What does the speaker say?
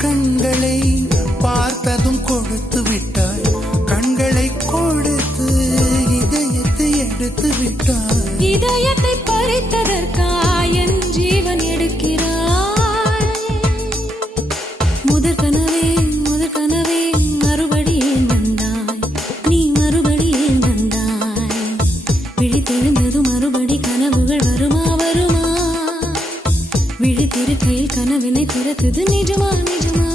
கண்களை பார்த்ததும் கொடுத்து விட்டாய், கண்களை கொடுத்து இதயத்தை எடுத்து விட்டாய். இதயத்தை பறித்ததற்காய் என் ஜீவன் எடுக்கிறாய். முதற் கனவே மறுபடியும் வந்தாய், நீ மறுபடியும் வந்தாய். விழித்தெழுந்தது மறுபடி கனவுகள் வருமா வருமா, விழித்திருக்கையில் கனவினை திறத்தது நிஜமா நிஜமா.